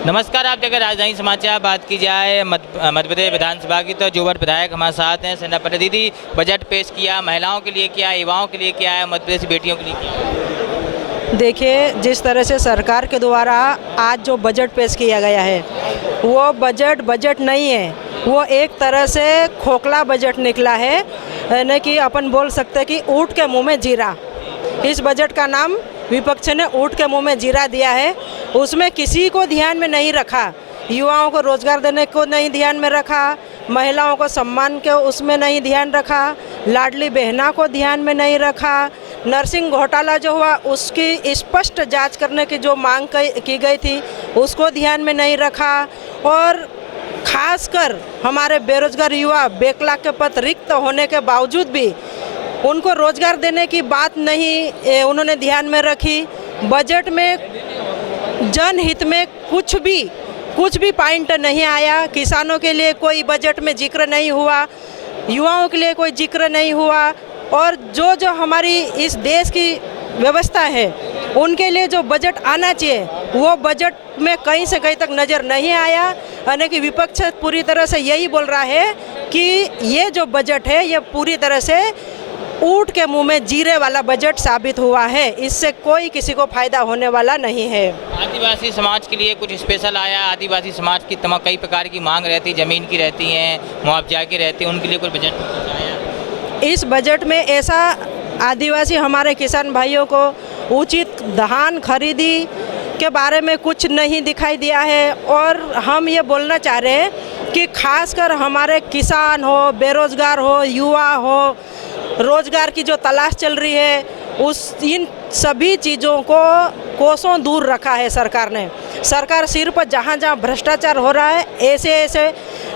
नमस्कार, आप जगह राजधानी समाचार। बात की जाए मध्य प्रदेश विधानसभा की तो युवा विधायक हमारे साथ हैं। सेना पटेल दीदी, बजट पेश किया, महिलाओं के लिए क्या, युवाओं के लिए क्या है, मध्य प्रदेश की बेटियों के लिए क्या है? देखिए, जिस तरह से सरकार के द्वारा आज जो बजट पेश किया गया है वो बजट नहीं है, वो एक तरह से खोखला बजट निकला है। यानी कि अपन बोल सकते हैं कि ऊँट के मुंह में जीरा। इस बजट का नाम विपक्ष ने ऊँट के मुंह में जीरा दिया है। उसमें किसी को ध्यान में नहीं रखा, युवाओं को रोजगार देने को नहीं ध्यान में रखा, महिलाओं को सम्मान के उसमें नहीं ध्यान रखा, लाडली बहना को ध्यान में नहीं रखा, नर्सिंग घोटाला जो हुआ उसकी स्पष्ट जांच करने की जो मांग की गई थी उसको ध्यान में नहीं रखा, और खासकर हमारे बेरोजगार युवा बैकलॉग के पद रिक्त होने के बावजूद भी उनको रोजगार देने की बात नहीं उन्होंने ध्यान में रखी। बजट में जनहित में कुछ भी पॉइंट नहीं आया। किसानों के लिए कोई बजट में जिक्र नहीं हुआ, युवाओं के लिए कोई जिक्र नहीं हुआ, और जो हमारी इस देश की व्यवस्था है उनके लिए जो बजट आना चाहिए वो बजट में कहीं से कहीं तक नज़र नहीं आया। यानी कि विपक्ष पूरी तरह से यही बोल रहा है कि ये जो बजट है ये पूरी तरह से ऊँट के मुंह में जीरे वाला बजट साबित हुआ है। इससे कोई किसी को फायदा होने वाला नहीं है। आदिवासी समाज के लिए कुछ स्पेशल आया? आदिवासी समाज की तमाम कई प्रकार की मांग रहती, जमीन की रहती हैं, मुआवजा की रहती है, उनके लिए कोई बजट कुछ आया? इस बजट में ऐसा आदिवासी हमारे किसान भाइयों को उचित धान खरीदी के बारे में कुछ नहीं दिखाई दिया है। और हम ये बोलना चाह रहे हैं कि खासकर हमारे किसान हो, बेरोजगार हो, युवा हो, रोजगार की जो तलाश चल रही है इन सभी चीज़ों को कोसों दूर रखा है सरकार ने। सरकार सिर्फ जहाँ भ्रष्टाचार हो रहा है ऐसे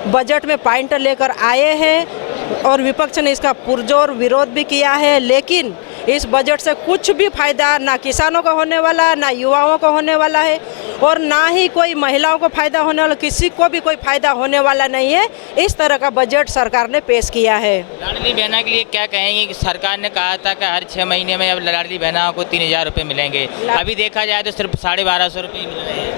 बजट में पॉइंट लेकर आए हैं, और विपक्ष ने इसका पुरजोर विरोध भी किया है। लेकिन इस बजट से कुछ भी फायदा ना किसानों को होने वाला, ना युवाओं को होने वाला है, और ना ही कोई महिलाओं को फायदा होने वाला, किसी को भी कोई फायदा होने वाला नहीं है। इस तरह का बजट सरकार ने पेश किया है। लाडली बहना के लिए क्या कहेंगे कि सरकार ने कहा था कि हर 6 महीने में अब लाडली बहना को 3000 रुपये मिलेंगे, अभी देखा जाए तो सिर्फ 1250 रुपये मिल रहे हैं।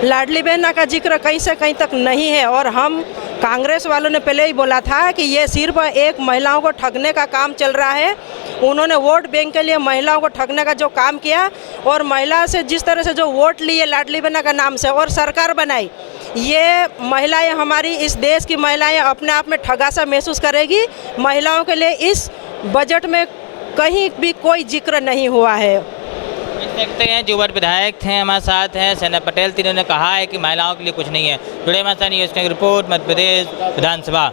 लाडली बहना का जिक्र कहीं से कहीं तक नहीं है, और हम कांग्रेस वालों ने पहले ही बोला था कि ये सिर्फ एक महिलाओं को ठगने का काम चल रहा है। उन्होंने वोट बैंक के लिए महिलाओं को ठगने का जो काम किया, और महिला से जिस तरह से जो वोट लिए लाडली बहना का नाम से और सरकार बनाई, ये महिलाएं, हमारी इस देश की महिलाएं अपने आप में ठगा सा महसूस करेगी। महिलाओं के लिए इस बजट में कहीं भी कोई जिक्र नहीं हुआ है। देखते हैं युवा विधायक थे हमारे साथ हैं सेना पटेल, तीनों ने कहा है कि महिलाओं के लिए कुछ नहीं है। जुड़े हमारे साथ न्यूज़ की रिपोर्ट, मध्य प्रदेश विधानसभा।